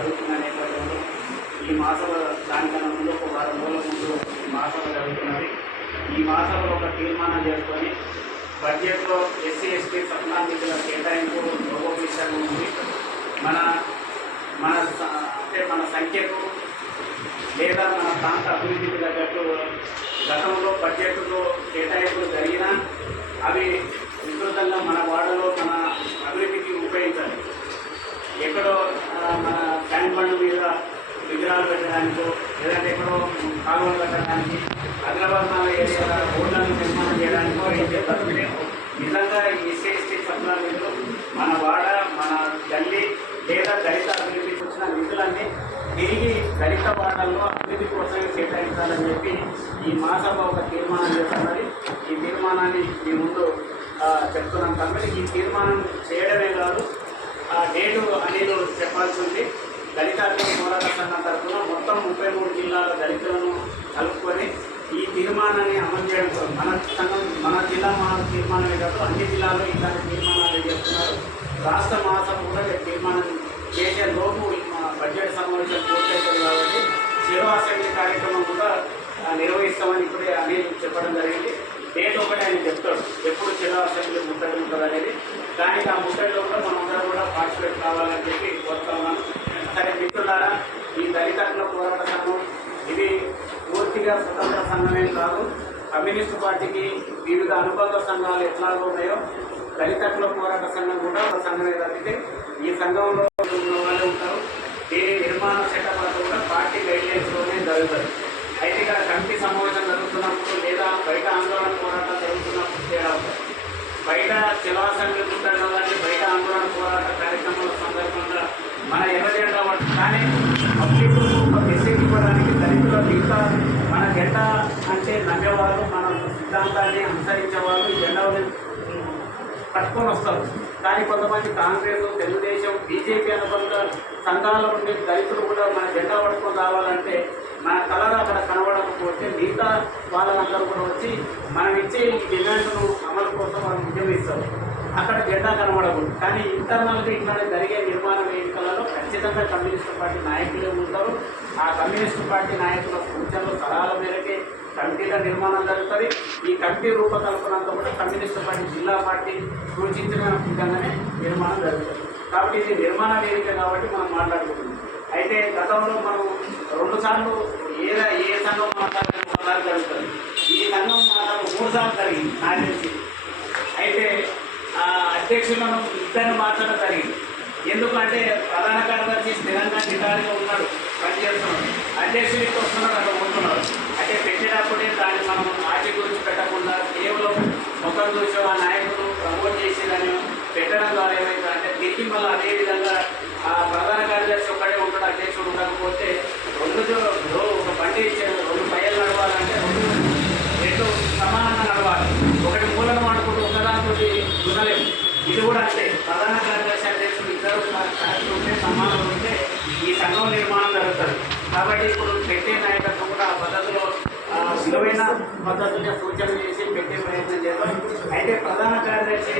జరుగుతున్న నేపథ్యంలో ఈ మాసంలో దానికన్నా ముందు ఒక వారం రోజుల ముందు ఈ మాసంలో జరుగుతున్నది. ఈ మాసంలో ఒక తీర్మానం చేసుకొని బడ్జెట్లో ఎస్సీ ఎస్టీ సప్లా నిధుల కేటాయింపు లోపభీషణ ఉంది. మన మన అంటే మన సంఖ్యకు లేదా మన ప్రాంత అభివృద్ధికి తగ్గట్టు గతంలో బడ్జెట్లో కేటాయింపులు జరిగినా అవి విస్తృతంగా మన వాడలో మన అభివృద్ధికి ఉపయోగించాలి. ఎక్కడో మన ట్యాంక్ బండ్ మీద విగ్రహాలు పెట్టడానికో లేదంటే ఎక్కడో కాలువలు కట్టడానికి అగ్రవర్ణాల ఏరియాల రోడ్లను నిర్మాణం చేయడానికో అయితే తప్పితే నిజంగా ఈ ఎస్సీ ఎస్టీ సప్లా నిధులు మన వాడ మన గల్లీ లేదా దళిత అభివృద్ధికి వచ్చిన నిధులన్నీ తిరిగి దళిత వాడల్లో అభివృద్ధి కోసమే కేటాయించాలని చెప్పి ఈ మాసభ ఒక తీర్మానం చేస్తున్నది. ఈ తీర్మానాన్ని మీ ముందు చెప్తున్నాం కాబట్టి ఈ తీర్మానం చేయడమే కాదు డేటు అనేది చెప్పాల్సి ఉంది. దళిత అభివృద్ధి పోరాట సంఘం తరఫున మొత్తం 33 జిల్లాల దళితులను కలుపుకొని ఈ తీర్మానాన్ని అమలు చేయడంతో మన జిల్లా తీర్మానమే కాదు అన్ని జిల్లాల్లో ఇలాంటి తీర్మానాలు చేస్తున్నారు. రాష్ట్ర మాసం కూడా తీర్మానం చేసే లోపు బడ్జెట్ సమావేశం పూర్తవుతుంది కాబట్టి చెరో అసెంబ్లీ కార్యక్రమం కూడా నిర్వహిస్తామని ఇప్పుడే అనిల్ చెప్పడం జరిగింది. డేట్ ఒకటి ఆయన చెప్తాడు ఎప్పుడు చెరో అసెంబ్లీ ముట్టడి ఉంటుంది అనేది. దానికి ఆ ముట్టడిలో కూడా మనందరం కూడా పార్టిసిపేట్ కావాలని చెప్పి కోరుతా ఉన్నాను. సరే మిత్రులారా, ఈ దళిత పోరాట సంఘం ఇది పూర్తిగా స్వతంత్ర సంఘమే కాదు. కమ్యూనిస్టు పార్టీకి వివిధ అనుబంధ సంఘాలు ఎట్లాగో ఉన్నాయో దళిత పోరాట సంఘం కూడా ఒక సంఘమే తప్పితే ఈ సంఘంలో ఉన్న వాళ్ళే ఉంటారు. దీని నిర్మాణ సెటప్ అంతా కూడా పార్టీ గైడ్లైన్స్లోనే జరుగుతుంది. అయితే ఇక్కడ కమిటీ సమావేశం జరుగుతున్నప్పుడు లేదా బయట ఆందోళన పోరాటం జరుగుతున్నప్పుడు తేడా ఉంటుంది. బయట చెలో అసెంబ్లీ ముట్టడం కానీ బయట ఆందోళన పోరాట కార్యక్రమాల సందర్భంగా మన ఎర్రజెండా కానీ పబ్లిక్ మెసేజ్ ఇవ్వడానికి దళితుల మిగతా మన జెండా అంటే నమ్మేవాళ్ళు మన సిద్ధాంతాన్ని అనుసరించేవాళ్ళు ఈ జెండాని పట్టుకొని వస్తారు. కానీ కొంతమంది కాంగ్రెస్, తెలుగుదేశం, బీజేపీ అనుబంధ సంఘాల నుండి దళితులు కూడా మన జెండా పట్టుకొని రావాలంటే మన కలర్ అక్కడ కనబడకపోతే మిగతా వాళ్ళందరూ కూడా వచ్చి మనం ఇచ్చే ఈ డిమాండ్ను అమలు కోసం మనం ఉద్యమిస్తారు. అక్కడ జెండా కనబడకూడదు. కానీ ఇంటర్నల్గా ఇట్లానే జరిగే నిర్మాణ వేదికలలో ఖచ్చితంగా కమ్యూనిస్టు పార్టీ నాయకులే ఉంటారు. ఆ కమ్యూనిస్టు పార్టీ నాయకుల సూచనలు సలహాల మేరకే కమిటీల నిర్మాణం జరుగుతుంది. ఈ కమిటీ రూపకల్పనంతా కూడా కమ్యూనిస్టు పార్టీ జిల్లా పార్టీ సూచించిన విధంగానే నిర్మాణం జరుగుతుంది. కాబట్టి ఇది నిర్మాణ వేదిక కాబట్టి మనం మాట్లాడుకుంటున్నాం. అయితే గతంలో మనం 2 సార్లు ఏ సంఘం మాట్లాడిన 3 సార్లు జరుగుతుంది. ఈ సంఘం మాట్లాడు 3 సార్లు జరిగింది నాకు తెలిసి. అయితే అధ్యక్షులను ఇద్దరిని మార్చడం జరిగింది. ఎందుకంటే ప్రధాన కార్యదర్శి స్థిరంగా నిటారుగా ఉన్నాడు, పనిచేస్తున్నాడు. అధ్యక్షుడికి వస్తున్నాడు, అక్కడ ఉంటున్నాడు. అంటే పెట్టేటప్పుడే దాన్ని మనం ఆచి గురించి పెట్టకుండా కేవలం ముఖం చూసి ఆ నాయకులు ప్రమోట్ చేసేదని పెట్టడం ద్వారా ఏమైతే అంటే తిరిగి మళ్ళీ అదేవిధంగా ఆ ప్రధాన కార్యదర్శి ఒక్కడే ఉంటాడు, అధ్యక్షుడు ఉండకపోతే ఒక బండి 2 పైలు నడవాలంటే 2 సమానంగా నడవాలి. ఒకటి మూలను వాడుకుంటూ ఒకదాంతో దునలేము. ఇది కూడా అంటే ప్రధాన కార్యదర్శి అధ్యక్షుడు ఇద్దరు ఉంటే సమానం ఉంటే ఈ సంఘం నిర్మాణం జరుగుతుంది. కాబట్టి ఇప్పుడు పెట్టే నాయకత్వం కూడా ఆ పద్ధతిలో విలువైన పద్ధతులుగా సూచనలు చేసి పెట్టే ప్రయత్నం చేద్దాం. అయితే ప్రధాన కార్యదర్శి